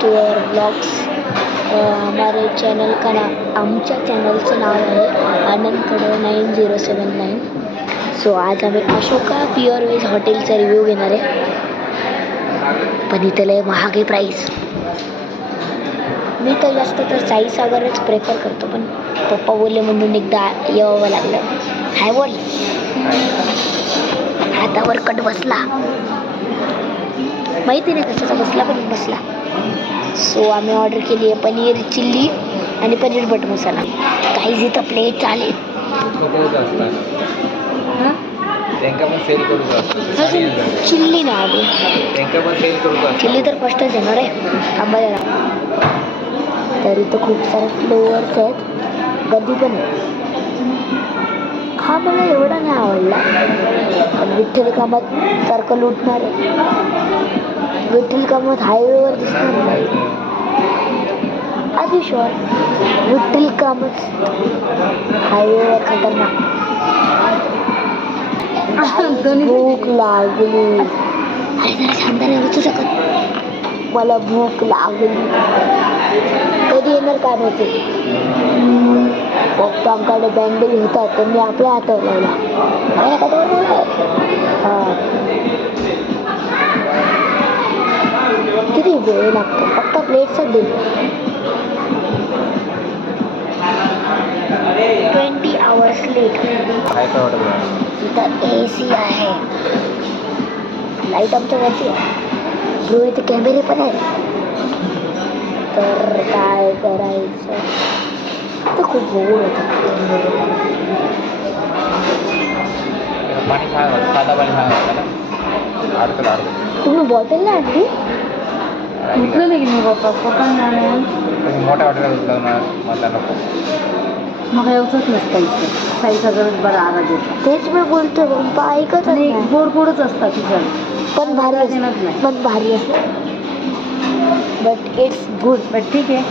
To our blogs. हमारे channel का नाम आमच्या चॅनलचं नाव आहे आनंद कडव 9079। सो आज आम्ही अशोका प्युअर वेज हॉटेलचा रिव्ह्यू घेणार आहे, पण इथे लय महाग आहे प्राईस। मी तर जास्त तर साईसागरच प्रेफर करतो, पण पप्पा बोलले म्हणून एकदा यावं लागलं। हाय बोल, हातावर कट बसला, माहिती नाही कशाचा बसला, पण बसला। सो आम्ही ऑर्डर केली आहे पनीर चिल्ली आणि पनीर बटर मसाला। काहीच इथं प्लेट चालेल चिल्ली नाही आली, चिल्ली तर फर्स्टच येणार आहे। थांबा जरा, तर इथं खूप सारे फ्लेवर्स आहेत, गर्दी पण आहे। हा मला एवढा नाही आवडला, पण विठ्ठल कामात सारखं लुटणार आहे। विठ्ठल कामात हायवेवर दिसणार नाही, आधी शुअर विठ्ठल कामत हायवेवर खतरनाक। भूक लागली, अरे जरा शांत नाही होऊ शकत, मला भूक लागली। कधी येणार काय माहिती, पप्पांकडे बँडेज होता, त्यांनी आपल्या हातावर लावला। किती वेळ लागतो, फक्त प्लेट्सच दे। 20 hours लेट। इथं AC आहे, लाईट आमच्या वरती आहे ब्रो, इथे कॅमेरे पण आहेत। तर काय करायचं, तर खूप बोर होतं। तुम्ही बॉटल नाही आणली? म्हटलं नाही की मी पप्पा मोठ्या मग एवढंच नसतं इथं, साईसागरच बरं आराध येतं। तेच मी बोलतो, पप्पा ऐकत नाही। गोडच असतात तिथं, पण भारी नाही, पण भारी असतं, बट इट्स गुड। बट ठीक आहे,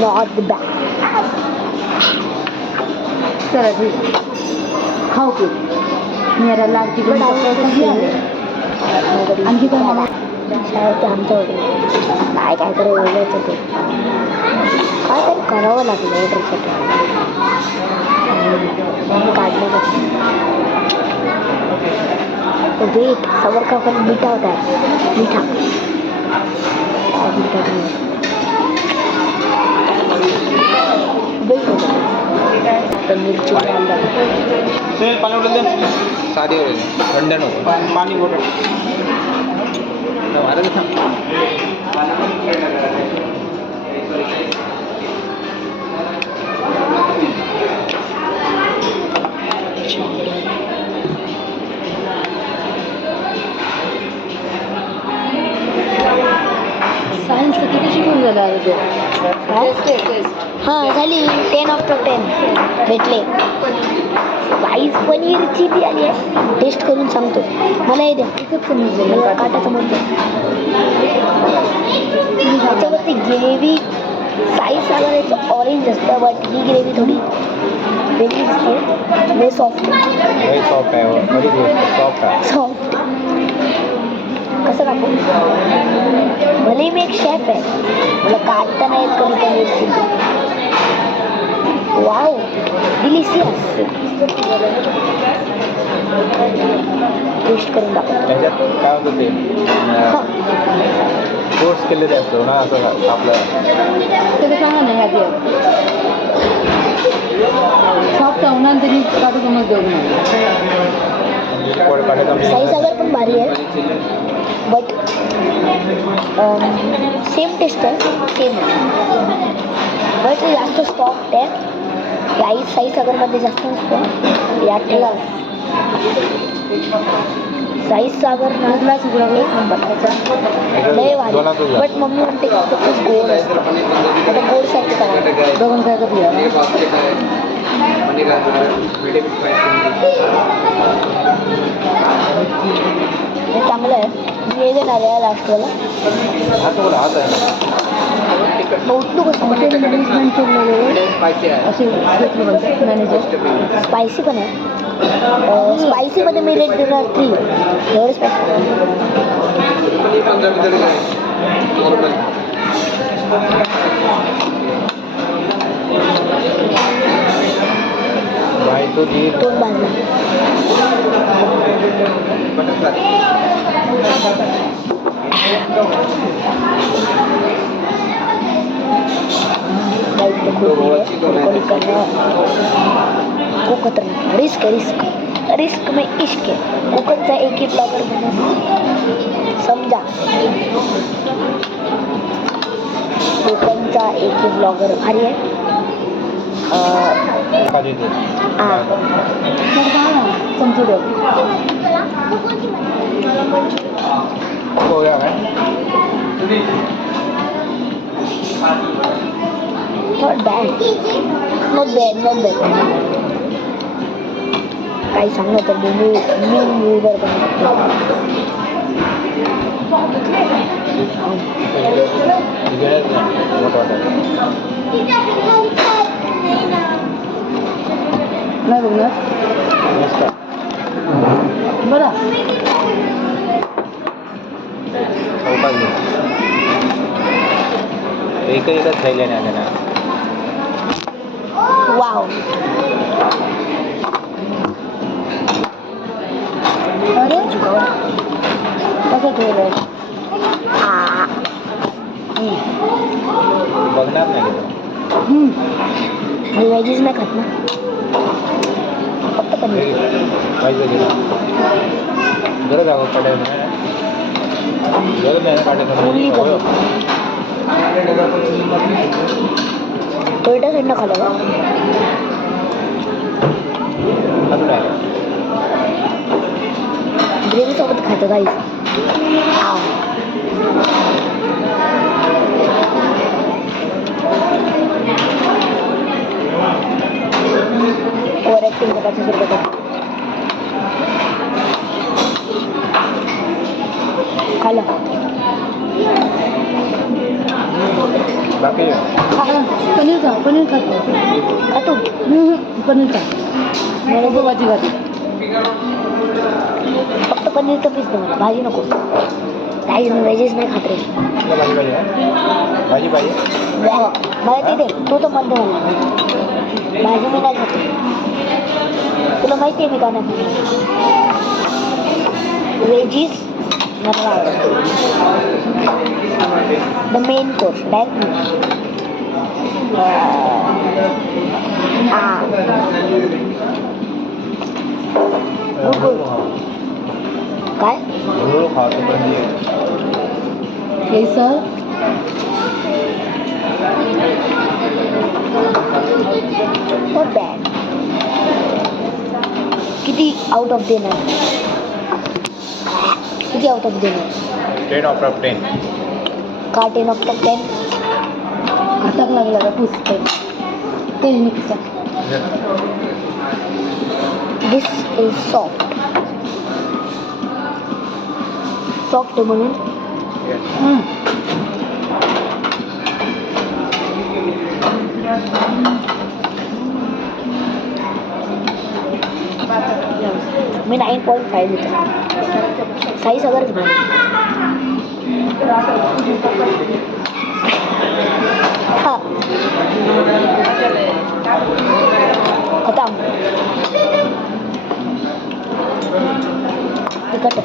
नॉट बॅड। चला ठीक आहे, खाऊ की मेरा लाल तिखट आणखी काय मला शाळेत ते आमच्यावर काय काय करायचं ते काय तरी करावं लागलं ऑर्डरसाठी, काढलं वेट सवर का पण मिठा होता है, मिठा तर मिरची पानी बोतल दे, शादी हो रही है, ठंडे नको पानी बोतल हमारे था। सायन्स किती शिकून झालं आहे ते? हां झाली 10 out of 10 भेटले। राईस पनीर चिली आली आहे, टेस्ट करून सांगतो। मला हे द्या, मला काटाचं म्हणतो। त्याच्यावरती ग्रेव्ही साईसागरचं ऑरेंज असतं, बट ही ग्रेव्ही थोडी वेगळी दिसते, लय सॉफ्ट सॉफ्ट। कसं टाकू, भले मी एक शेफ आहे, मला काढता नाही येत कधी paneer chilli. Wow delicious, taste करून दाखव। त्याच्यात काय होतं ते कोर्स केलेले असतो ना, असं आपलं ते सांगा ना, ह्या सॉफ्ट होणार तरी काढू समज देऊ साईसागर पण भारी आहे, बट सेम टेस्ट आहे, सेम बट जास्त सॉफ्ट आहे। राईस साईसागरमध्ये जास्त नसतो, यात ठेवा साईसागर नागला सगळं एक नंबर त्याचा लय भारी, बट मम्मी म्हणते की ते खूप गोड असतं, आता गोडसाठी काय बघून काय करूया हे चांगलं आहे। मी घेणार आहे लास्टवाला, उठलो कसं मॅनेजमेंट असे घेतलं म्हणतात मॅनेजर। स्पायसी पण आहे, स्पायसीमध्ये मी रेट देणार 3, एवढं स्पायसी। बायचो ती दोन भाजला. खूप खतरनाक. रिस्क रिस्क रिस्क में इश्क आहे. कोकणचा एक ही ब्लॉगर म्हणून समजा, कोकणचा एक ही ब्लॉगर भारी आहे. समजू दे. Not bad. Not bad, not bad. काही सांगलं तर मी व्ह्यूवर नाही बघणार बरं. एकच राहिल्याने आले ना. वाव. अरे कसं ठेवलं. बघणार नाही. मी व्हेजीच नाही खात ना, फक्त पनीर. पाहिजे गरज आहे काढायला. गरज नाही काढायचं. उलट्या साईडनं खाल्लं का? ग्रेव्ही सोबत खायचं गाईस. ओव्हर ॲक्टिंग करायचं सुरू खाल्लं. बाकी पनीर खा. पनीर खातो खातो. पनीर खा. मला भाजी खातो. फक्त पनीरचं पीस दे मला, भाजी नको. काही मी व्हेजेस नाही खात रे. भाजी पाहिजे. भाजी पाहिजे. मला ते दे. तो तर म्हणते मला भाजी मी नाही खात. तुला माहिती आहे मी का नाही व्हेजीस मला आवडतं. The main course direct. काय हे सर नॉट बॅड. किती आउट ऑफ देणार? किती आउट ऑफ देणार? 10 out of 10. का 10 ऑफ 10? हातात लागला का पुसते ते mix. This is soft. Soft म्हणून मी 9.5 देतो. साईज अगर हां खतम. तिखट.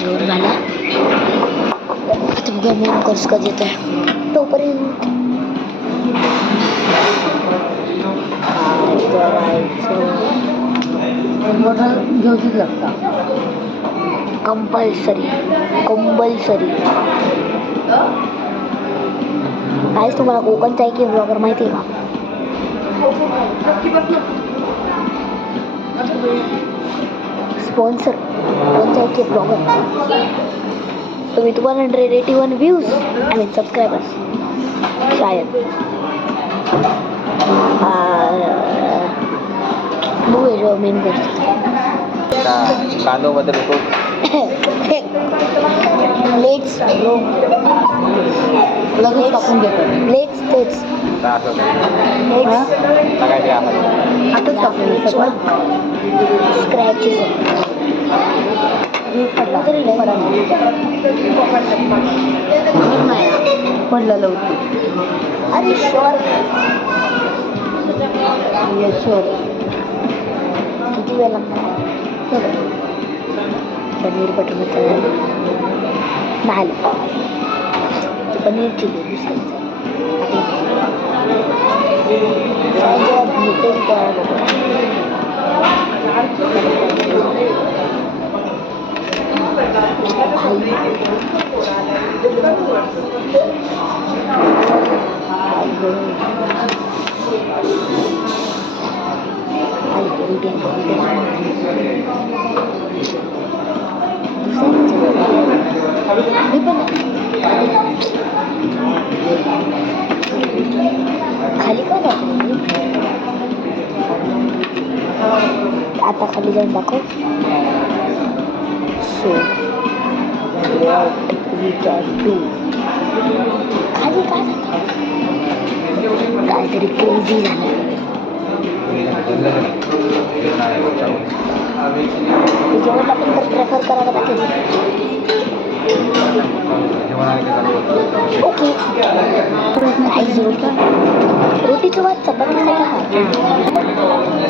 जोर झाला. आता बघा मेन कोर्स कधी येत आहे तोपर्यंत घेऊच लागता. कंपल्सरी आज तुम्हाला कोकणचा एक ब्लॉगर माहिती आहे का? स्पॉन्सर कोणचा एक ब्लॉगर तो with 181 views I mean subscribers शायद वो है जो मेन गोष्ट कांदोबद्दल खूप लेट्स ब्रो लगेच टाकून घेतात लेट्स तेच त्रास होतो हा? सगळ्याचे आहार आताच टाकून सगळं स्क्रॅचेस पडलं लवकर अरे श्योर किती वेळ लागणार पनीर बटर मसाला नाही पनीर चिली भेटेल त्या खाली का जातो आता खाली जाऊन दाखव so what we can do खाली का जातो काहीतरी क्रेझी झालं जेवण आपण तर प्रेफर करायला पाहिजे ओके राईस रोटीचं वाद चपातीसाठी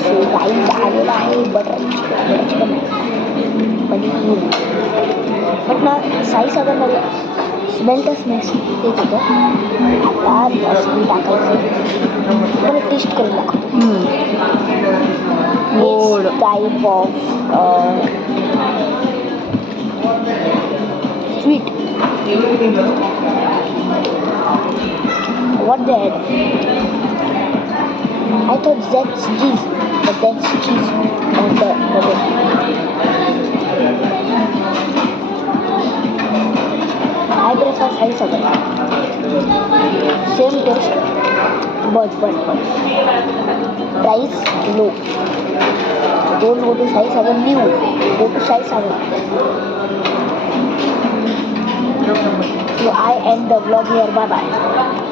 सो राईस आलेला आहे बटर चिकन पनीर बट ना साई साबणमध्ये स्मेल्टच मिक्स तेच होतं आता लसूण टाकायचं मला टेस्ट करून दाखवतो गोड type of sweet what they had I thought that's cheese but that's cheese on the bottom I prefer Sai Saban same taste but price low don't go to Sai Saban new go to Sai Saban so I end the vlog here bye bye